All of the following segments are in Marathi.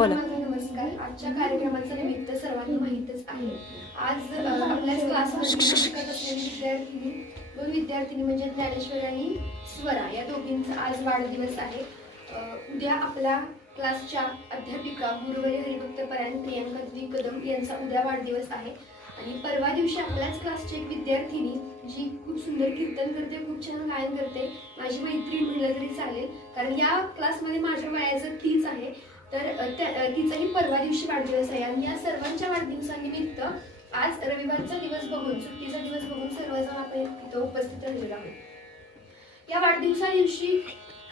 बोला. नमस्कार. आजच्या कार्यक्रमाचं निमित्त सर्वांना माहीतच आहे. आज आपल्याच क्लासमध्ये शिकत असलेली दोन विद्यार्थिनी म्हणजे ज्ञानेश्वरी आणि स्वरा या दोघींचा आज वाढदिवस आहे. उद्या आपल्या क्लासच्या अध्यापिका गुरुवारी हरिभक्त परायण प्रियंका कदम यांचा उद्या वाढदिवस आहे. आणि परवा दिवशी आपल्याच क्लासची एक विद्यार्थिनी जी खूप सुंदर कीर्तन करते, खूप छान गायन करते, माझी मैत्रीण म्हणलं तरी चालेल, कारण या क्लासमध्ये माझ्या वयाचं तीच आहे, तर तिचाही परवा दिवशी वाढदिवस आहे. आणि या सर्वांच्या वाढदिवसानिमित्त आज रविवारचा दिवस बघून, सुट्टीचा दिवस बघून सर्वजण आपण इथं उपस्थित राहिलेलो आहोत. या वाढदिवसा दिवशी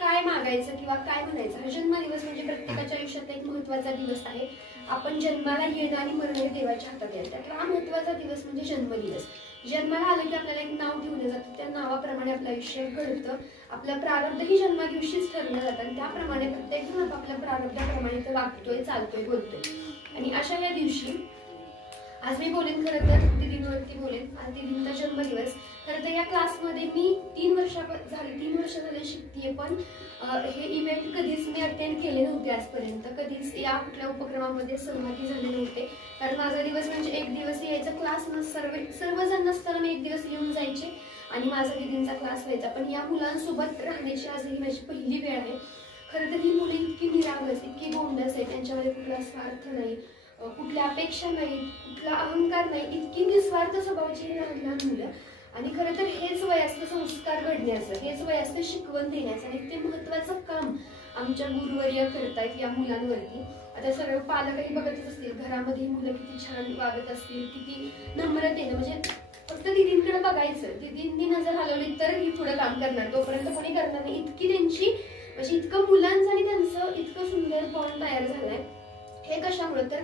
काय मागायचं किंवा काय म्हणायचं? हा जन्मदिवस म्हणजे प्रत्येकाच्या आयुष्यात एक महत्त्वाचा दिवस आहे. आपण जन्माला येणं आणि मरण हे देवाच्या हातात आहे. त्यातला हा महत्त्वाचा दिवस म्हणजे जन्मदिवस. जन्माला आलं की आपल्याला एक नाव ठेवलं जातं, त्या नावाप्रमाणे आपलं आयुष्य घडतं. आपलं प्रारब्धही जन्मा दिवशीच ठरलं जातं आणि त्याप्रमाणे प्रत्येक जण आपल्या प्रारब्धाप्रमाणे तो वागतोय, चालतोय, बोलतोय. आणि अशा या दिवशी आज मी बोलेन खरं तर दीदींवरती बोलेन. आज दीदींचा जन्मदिवस. खरं तर या क्लासमध्ये मी 3 वर्ष झाले शिकतेय, पण हे इव्हेंट कधीच मी अटेंड केले नव्हते आजपर्यंत. कधीच या कुठल्या उपक्रमामध्ये सहभागी झाले नव्हते, कारण माझा दिवस म्हणजे एक दिवस यायचा. क्लास सर्वजण नसताना मी एक दिवस येऊन जायचे आणि माझा दीदींचा क्लास व्हायचा. पण या मुलांसोबत राहण्याची आज ही माझी पहिली वेळ आहे. खरं तर ही मुलं इतकी निरागस, इतकी गोंडस आहे, त्यांच्यामध्ये कुठला स्वार्थ नाही, कुठल्या अपेक्षा नाही, कुठला अहंकार नाही, इतकी निस्वार्थ स्वभावाची लहान मुलं. आणि खरं तर हेच वय असतं संस्कार घडण्याचं, हेच वय असतं शिकवण देण्याचं. आणि ते महत्त्वाचं काम आमच्या गुरुवर्य करतायत या मुलांवरती. आता सर्व पालकही बघतच असतील, घरामध्ये मुलं किती छान वागत असतील, किती नम्रतेनं, म्हणजे फक्त दीदींकडे बघायचं, दीदींनी नजर हलवली तर ही पुढे काम करणार, तोपर्यंत कोणी करणार नाही. इतकी त्यांची म्हणजे इतकं मुलांचं आणि त्यांचं इतकं सुंदर बॉन्ड तयार झालाय. हे कशामुळे? तर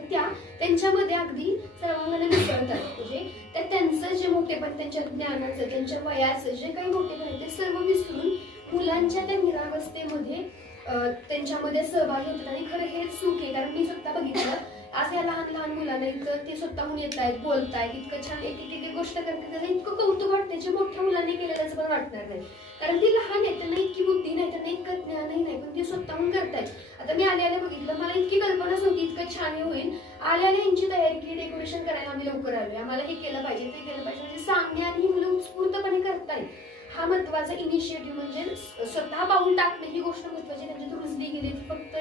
त्यांच्यामध्ये अगदी सर्वांना मिसळतात. म्हणजे त्यांचं जे मोठेपण, त्यांच्या ज्ञानाचं, त्यांच्या वयाचं जे काही मोठेपण आहे ते सर्व विसरून मुलांच्या त्या निरावस्थेमध्ये त्यांच्यामध्ये सहभागी होतात. आणि खरं हेच सुख आहे, कारण मी स्वतः बघितलं आज या लहान लहान मुलांना इतकं ते स्वतःहून येत आहेत, बोलतायत, इतकं छान एक एक गोष्ट करतात, त्याचं इतकं कौतुक वाटतं जे मोठ्या मुलांनी केलेलं पण वाटणार नाही, कारण ती लहान आहे, त्यांना इतकी बुद्धी नाही, त्यांना इतकं ज्ञानही नाही, पण ते स्वतःहून करतायत. आता मी आल्या बघितलं, मला इतकी कल्पनाच नव्हती इतकं छान होईल. आल्या यांची तयारी केली, डेकोरेशन करायला आम्ही लवकर आलोय, आम्हाला हे केलं पाहिजे, ते केलं पाहिजे, म्हणजे सांगणे आणि ही मुलं उत्स्फूर्तपणे करतायत. हा महत्वाचा इनिशिएटिव्ह म्हणजे स्वतः पाऊल टाकणे ही गोष्ट महत्वाची. त्यांच्यात रुजली गेली, फक्त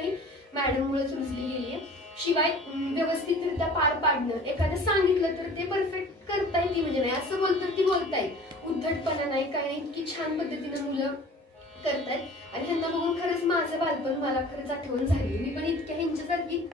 मॅडममुळेच रुजली गेली आहे. शिवाय व्यवस्थितरित्या पार पाडणं, एखादं सांगितलं तर ते परफेक्ट करता येते, म्हणजे नाही असं बोलतात ती बोलतायत, उद्धटपणा नाही, काय नाही, इतकी छान पद्धतीनं मुलं करतायत. आणि ह्यांना बघून खरंच माझं बालपण मला खरंच आठवण झाली. मी पण इतक्या ह्यांच्यासारखी